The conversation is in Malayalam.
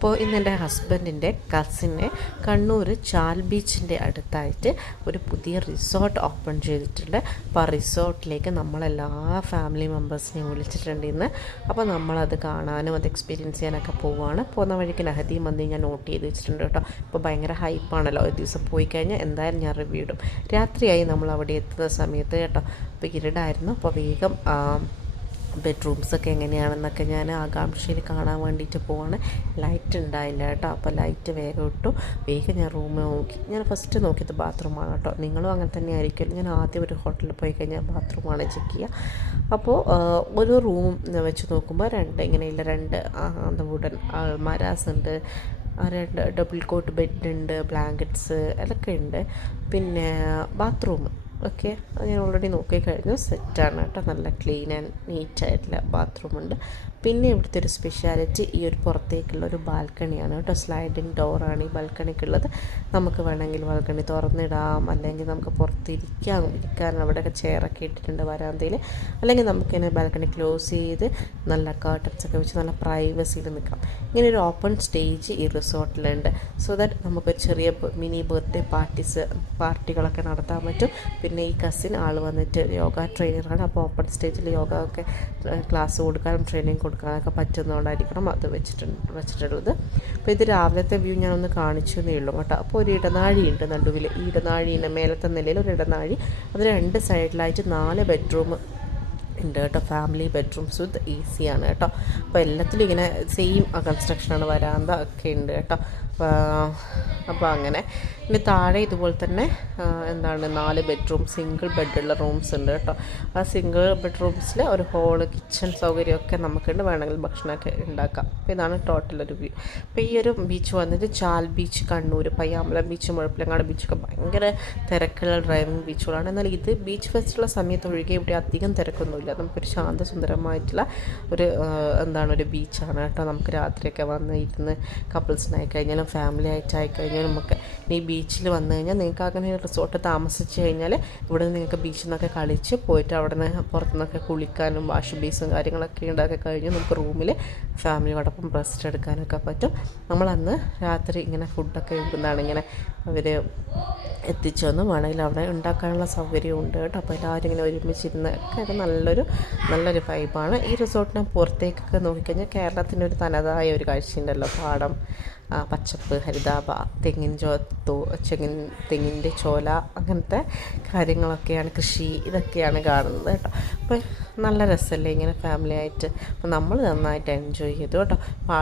അപ്പോൾ ഇന്ന് എൻ്റെ ഹസ്ബൻഡിൻ്റെ കസിന് കണ്ണൂർ ചാൽ ബീച്ചിൻ്റെ അടുത്തായിട്ട് ഒരു പുതിയ റിസോർട്ട് ഓപ്പൺ ചെയ്തിട്ടുണ്ട്. അപ്പോൾ ആ റിസോർട്ടിലേക്ക് നമ്മളെല്ലാ ഫാമിലി മെമ്പേഴ്സിനെയും വിളിച്ചിട്ടുണ്ട് ഇന്ന്. അപ്പോൾ നമ്മളത് കാണാനും അത് എക്സ്പീരിയൻസ് ചെയ്യാനൊക്കെ പോവുകയാണ്. പോകുന്ന വഴിക്ക് നഹദി മന്തി ഞാൻ നോട്ട് ചെയ്ത് വെച്ചിട്ടുണ്ട് കേട്ടോ. ഇപ്പോൾ ഭയങ്കര ഹൈപ്പാണല്ലോ, ഒരു ദിവസം പോയി കഴിഞ്ഞാൽ എന്തായാലും ഞാൻ റിവ്യൂ ഇടും. രാത്രിയായി നമ്മൾ അവിടെ എത്തുന്ന സമയത്ത് കേട്ടോ. അപ്പോൾ ഇരുടായിരുന്നു. അപ്പോൾ വേഗം ബെഡ്റൂംസൊക്കെ എങ്ങനെയാണെന്നൊക്കെ ഞാൻ ആകാംക്ഷയിൽ കാണാൻ വേണ്ടിയിട്ട് പോവാണ്. ലൈറ്റ് ഉണ്ടായില്ല കേട്ടോ. അപ്പോൾ ലൈറ്റ് വേഗം ഇട്ടു. വേഗം ഞാൻ റൂമിൽ നോക്കി. ഞാൻ ഫസ്റ്റ് നോക്കിയത് ബാത്റൂമാണ് കേട്ടോ. നിങ്ങളും അങ്ങനെ തന്നെ ആയിരിക്കുമല്ലോ. ഞാൻ ആദ്യം ഒരു ഹോട്ടലിൽ പോയി കഴിഞ്ഞാൽ ബാത്റൂമാണ് ചെക്ക് ചെയ്യുക. അപ്പോൾ ഒരു റൂം വെച്ച് നോക്കുമ്പോൾ രണ്ട് വുഡൻ അൾമാരാസ് ഉണ്ട്, 2 ഡബിൾ കോട്ട് ബെഡ് ഉണ്ട്, ബ്ലാങ്കറ്റ്സ് അതൊക്കെ ഉണ്ട്. പിന്നെ ബാത്റൂം ഓക്കെ ഞാൻ ഓൾറെഡി നോക്കിക്കഴിഞ്ഞു, സെറ്റാണ് കേട്ടോ. നല്ല ക്ലീൻ ആൻഡ് നീറ്റായിട്ടുള്ള ബാത്റൂമുണ്ട്. പിന്നെ ഇവിടുത്തെ ഒരു സ്പെഷ്യാലിറ്റി ഈ ഒരു പുറത്തേക്കുള്ള ഒരു ബാൽക്കണിയാണ് കേട്ടോ. സ്ലൈഡിങ് ഡോറാണ് ഈ ബാൽക്കണിക്കുള്ളത്. നമുക്ക് വേണമെങ്കിൽ ബാൽക്കണി തുറന്നിടാം, അല്ലെങ്കിൽ നമുക്ക് ഇരിക്കാൻ അവിടെയൊക്കെ ചെയറൊക്കെ ഇട്ടിട്ടുണ്ട് വരാന്തയിൽ. അല്ലെങ്കിൽ നമുക്കിങ്ങനെ ബാൽക്കണി ക്ലോസ് ചെയ്ത് നല്ല കർട്ടൻസൊക്കെ വെച്ച് നല്ല പ്രൈവസിയിൽ നിൽക്കാം. ഇങ്ങനെ ഒരു ഓപ്പൺ സ്റ്റേജ് ഈ റിസോർട്ടിലുണ്ട്. സോ ദാറ്റ് നമുക്കൊരു ചെറിയ മിനി ബർത്ത്ഡേ പാർട്ടികളൊക്കെ നടത്താൻ പറ്റും. പിന്നെ ഈ കസിൻ ആൾ വന്നിട്ട് യോഗ ട്രെയിനറാണ്. അപ്പോൾ ഓപ്പൺ സ്റ്റേജിൽ യോഗ ഒക്കെ ക്ലാസ് കൊടുക്കാനും ട്രെയിനിങ് കൊടുക്കാനൊക്കെ പറ്റുന്നതുകൊണ്ടായിരിക്കണം അത് വെച്ചിട്ടുള്ളത്. അപ്പോൾ ഇത് രാവിലത്തെ വ്യൂ ഞാനൊന്ന് കാണിച്ചു എന്നേ ഉള്ളൂ കേട്ടോ. അപ്പോൾ ഒരു ഇടനാഴിയുണ്ട് നടുവിൽ. ഈ ഇടനാഴിൻ്റെ മേലത്തെ നിലയിൽ ഒരു ഇടനാഴി, അത് 2 സൈഡിലായിട്ട് 4 ബെഡ്റൂം ഉണ്ട് കേട്ടോ. ഫാമിലി ബെഡ്റൂംസ് വിത്ത് AC ആണ് കേട്ടോ. അപ്പോൾ എല്ലാത്തിലും ഇങ്ങനെ സെയിം കൺസ്ട്രക്ഷനാണ്, വരാന്ത ഒക്കെ ഉണ്ട് കേട്ടോ. അപ്പോൾ അങ്ങനെ ഇനി താഴെ ഇതുപോലെ തന്നെ 4 ബെഡ്റൂം സിംഗിൾ ബെഡുള്ള റൂംസ് ഉണ്ട് കേട്ടോ. ആ സിംഗിൾ ബെഡ്റൂംസിൽ ഒരു ഹോള്, കിച്ചൺ സൗകര്യമൊക്കെ നമുക്കുണ്ട്. വേണമെങ്കിൽ ഭക്ഷണമൊക്കെ ഉണ്ടാക്കാം. അപ്പോൾ ഇതാണ് ടോട്ടൽ ഒരു വ്യൂ. അപ്പോൾ ഈ ഒരു ബീച്ച് വന്നിട്ട് ചാൽ ബീച്ച്, കണ്ണൂർ, പയ്യാമ്പലം ബീച്ച്, മുഴപ്പിലങ്ങാട് ബീച്ചൊക്കെ ഭയങ്കര തിരക്കുള്ള ഡ്രൈവിംഗ് ബീച്ചുകളാണ്. എന്നാൽ ഇത് ബീച്ച് ഫെസ്റ്റുള്ള സമയത്ത് ഒഴികെ ഇവിടെ അധികം തിരക്കൊന്നുമില്ല. നമുക്കൊരു ശാന്തസുന്ദരമായിട്ടുള്ള ഒരു ഒരു ബീച്ചാണ് കേട്ടോ. നമുക്ക് രാത്രിയൊക്കെ വന്ന് ഇരുന്ന് കപ്പിൾസിനായി കഴിഞ്ഞാലും ഫാമിലി ആയിട്ടായി കഴിഞ്ഞാലും ഒക്കെ ഈ ബീച്ചിൽ വന്നു കഴിഞ്ഞാൽ നിങ്ങൾക്ക് അങ്ങനെ റിസോർട്ട് താമസിച്ച് കഴിഞ്ഞാൽ ഇവിടെ നിന്ന് നിങ്ങൾക്ക് ബീച്ചിൽ നിന്നൊക്കെ കളിച്ച് പോയിട്ട് അവിടെ നിന്ന് പുറത്തുനിന്നൊക്കെ കുളിക്കാനും വാഷ് ബേസും കാര്യങ്ങളൊക്കെ ഉണ്ടാക്കി കഴിഞ്ഞ് നമുക്ക് റൂമിൽ ഫാമിലിയോടൊപ്പം റെസ്റ്റ് എടുക്കാനൊക്കെ പറ്റും. നമ്മളന്ന് രാത്രി ഇങ്ങനെ ഫുഡൊക്കെ വെക്കുന്നതാണ്. ഇങ്ങനെ അവർ എത്തിച്ചു വന്ന് വേണമെങ്കിൽ അവിടെ ഉണ്ടാക്കാനുള്ള സൗകര്യവും ഉണ്ട് കേട്ടോ. അപ്പോൾ എല്ലാവരും ഇങ്ങനെ ഒരുമിച്ചിരുന്ന് ഒക്കെ നല്ലൊരു വൈബാണ്. ഈ റിസോർട്ടിന് പുറത്തേക്കൊക്കെ നോക്കിക്കഴിഞ്ഞാൽ കേരളത്തിൻ്റെ ഒരു തനതായ ഒരു കാഴ്ചയുണ്ടല്ലോ. പാടം, പച്ചപ്പ്, ഹരിതാഭ, തെങ്ങിൻ്റെ ചോല, അങ്ങനത്തെ കാര്യങ്ങളൊക്കെയാണ്, കൃഷി, ഇതൊക്കെയാണ് കാണുന്നത് കേട്ടോ. അപ്പോൾ നല്ല രസമല്ലേ ഇങ്ങനെ ഫാമിലി ആയിട്ട്. അപ്പോൾ നമ്മൾ നന്നായിട്ട് എൻജോയ് ചെയ്തു കേട്ടോ. അപ്പോൾ